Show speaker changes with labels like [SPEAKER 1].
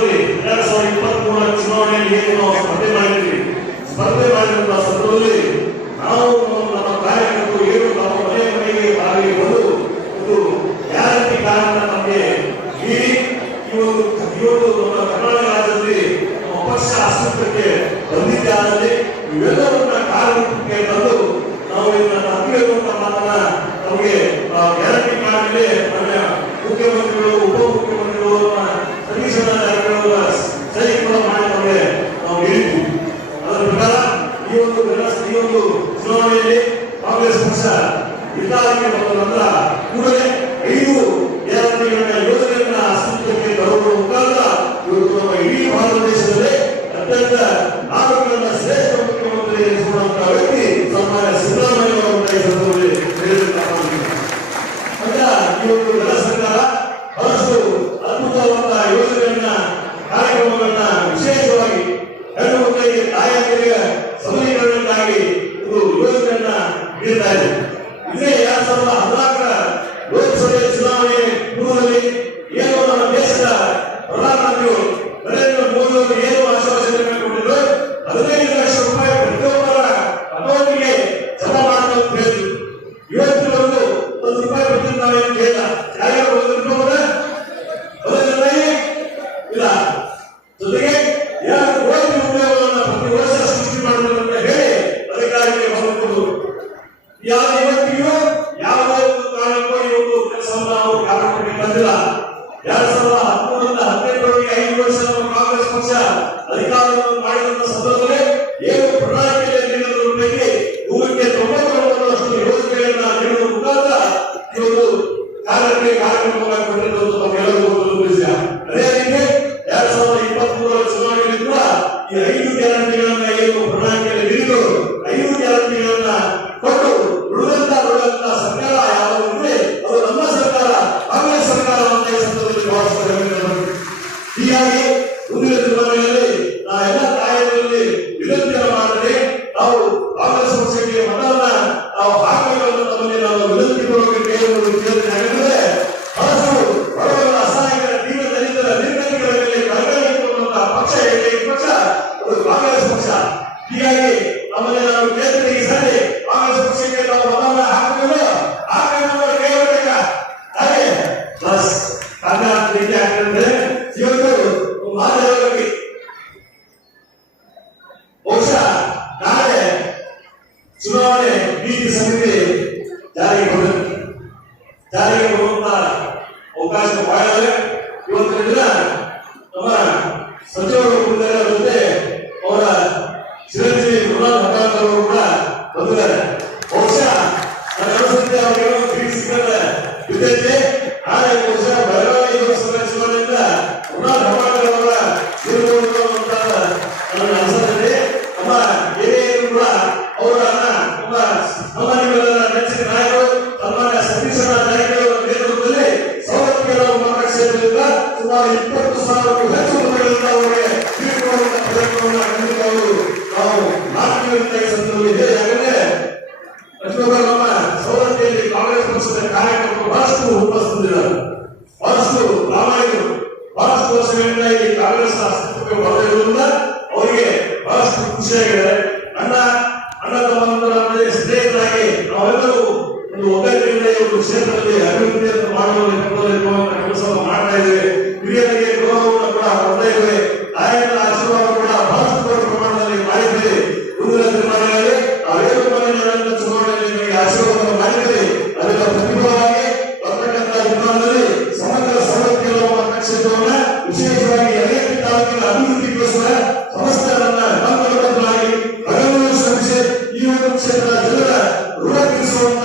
[SPEAKER 1] ಸಂದರ್ಭದಲ್ಲಿ ಎರಡ್ ಸಾವಿರದ ಇಪ್ಪತ್ತ್ ಮೂರರ ಚುನಾವಣೆಯಲ್ಲಿ ಏನು ನಾವು ಸ್ಪರ್ಧೆ ಮಾಡಿದ್ವಿ? ಸ್ಪರ್ಧೆ ಮಾಡಿದಂತಹ ಸಂದರ್ಭದಲ್ಲಿ ನಾವು ನಮ್ಮ ಕಾರ್ಯಕರ್ತರು ಏನು ನಮ್ಮ ಮನೆ ಮನೆಗೆ ಬಾಗಿಲಿಗೆ ಬಂದು ಒಂದು ಗ್ಯಾರಂಟಿ ಕಾರಣ ನಮಗೆ ಈ ಒಂದು ಇವತ್ತು ನಮ್ಮ ಕರ್ನಾಟಕ ರಾಜ್ಯದಲ್ಲಿ ನಮ್ಮ ಪಕ್ಷ ಅಸ್ತಿತ್ವಕ್ಕೆ ಇವೆಲ್ಲವನ್ನ ಕಾರ್ಯಕ್ಕೆ ತಂದು ನಾವು ಇದನ್ನ ಅಭಿವೃದ್ಧಿ ಮಾತನ್ನ ನಮಗೆ ಗ್ಯಾರಂಟಿ ಕಾರ್ಡ್ ನಮ್ಮ ಮುಖ್ಯಮಂತ್ರಿಗಳು ಉಪಮುಖ್ಯಮಂತ್ರಿಗಳು ನಮ್ಮ ಸತೀಶ್ ಜಾರಕಿಹೊಳಿ ಸಹಿ ಕೂಡ ಮಾಡಿ ನಮಗೆ ನಾವು ಹೇಳಿದ್ವಿ ಅದರ ಪ್ರಕಾರ ಈ ಒಂದು ಕಾಂಗ್ರೆಸ್ ಪಕ್ಷ ನಿರ್ಧಾರಕ್ಕೆ ಬಂದ ನಂತರ ಕೂಡಲೇ ಐದು ಗ್ಯಾರಂಟಿಗಳನ್ನ ತರುವ ಮುಖಾಂತರ ಇಡೀ ಭಾರತ ದೇಶದಲ್ಲಿ ಅತ್ಯಂತ ನಾಲ್ಕರನ್ನ ಶ್ರೇಷ್ಠ ಮುಖ್ಯಮಂತ್ರಿ ಎನಿಸಿಕೊಂಡಂತಹ ವ್ಯಕ್ತಿ ಸನ್ಮಾನ್ಯ ಸಿದ್ದರಾಮಯ್ಯ ಅವರ ಈ ಸಂದರ್ಭದಲ್ಲಿ ಅಂತ ಈ ಸರ್ಕಾರ ಅದ್ಭುತವಾದ ಕಾರ್ಯಕ್ರಮಗಳನ್ನ ವಿಶೇಷವಾಗಿ ಹೆಣ್ಣು ಮಕ್ಕಳಿಗೆ, ತಾಯಂದಿರಿಗೆ ಸಬಲೀಕರಣಕ್ಕಾಗಿ ಒಂದು ಯೋಜನೆಯನ್ನ ನೀಡ್ತಾ ಇದೆ. ಇದೇ ಎರಡ್ ಸಾವಿರದ ಹದಿನಾಲ್ಕರ ಕಾರ್ಯಕ್ರಮಕ್ಕೆ ತಂದಿಲ್ಲ ಎರಡ್ ಸಾವಿರದ ಹದಿಮೂರರಿಂದ ಹೀಗಾಗಿ ಮುಂದಿನ ಚುನಾವಣೆಯಲ್ಲಿ ಪಕ್ಷಕ್ಕೆ ಮತವನ್ನ ನಾವು ಹಾಕಬೇಕು ತಮ್ಮಲ್ಲಿ ನಾವು ಕೇಳುವುದು ಕೇಳಿದ್ರೆ ಯಾಕಂದ್ರೆ ಬಹಳಷ್ಟು ಬಡವರ ಪಕ್ಷ ಹೇಳಿ ಪಕ್ಷ? ಅದು ಪಕ್ಷ. ಹೀಗಾಗಿ ನಮ್ಮಲ್ಲಿ ನಾವು ಕೇಳ್ತೀವಿ ಈ ಸಾರಿ ಕಾಂಗ್ರೆಸ್ ಪಕ್ಷಕ್ಕೆ ನಾವು ಮತವನ್ನ ಹಾಕಬೇಕು ಹಾಕಬೇಕು ಕೇಳಬೇಕಾ ಹಾಗೆ ಬಸ್ ಕಾಂಗ್ರೆಸ್ ರೀತಿ ಆಗ್ತದೆ ಇವತ್ತು ಮಾದರಿ ಬಹುಶಃ ನಾಳೆ ಚುನಾವಣೆ ನೀತಿ ಸಮಿತಿ ಜಾರಿಗೆ ಬರುತ್ತೆ ಜಾರಿಗೆ ಬರುವಂತ ಅವಕಾಶ ಬಹಳ ಇವತ್ತಿನ ದಿನ ನಮ್ಮ ಸಚಿವರು ಮುಂದೆ ಜೊತೆ ಅವರ ಚಿರಂಜೀವಿ ಮೃಣಾಲ್ ಭಟ್ಟಾರಕ ಅವರು ಕೂಡ ಬಂದಿದ್ದಾರೆ. ಕಾರ್ಯಕರ್ತರು ಬಹಳಷ್ಟು ಹುಮ್ಮಸ್ಸಿದ್ದಾರೆ ಬಹಳಷ್ಟು ಪ್ರಾಮಾಣಿಕರು ಬಹಳಷ್ಟು ವರ್ಷಗಳಿಂದ ಈ ಕಾಂಗ್ರೆಸ್ ಅಸ್ತಿತ್ವಕ್ಕೆ ಬರದಿರುವುದರಿಂದ ಅವರಿಗೆ ಬಹಳಷ್ಟು ಖುಷಿಯಾಗಿದೆ. ನನ್ನ ಅಣ್ಣ ತಮ್ಮ ಸ್ನೇಹಿತರಾಗಿ ನಾವೆಲ್ಲರೂ ಒಂದು ಒಗ್ಗಟ್ಟಿನಿಂದ ಈ ಒಂದು ಕ್ಷೇತ್ರದಲ್ಲಿ ಅಭಿವೃದ್ಧಿಯನ್ನು Robinson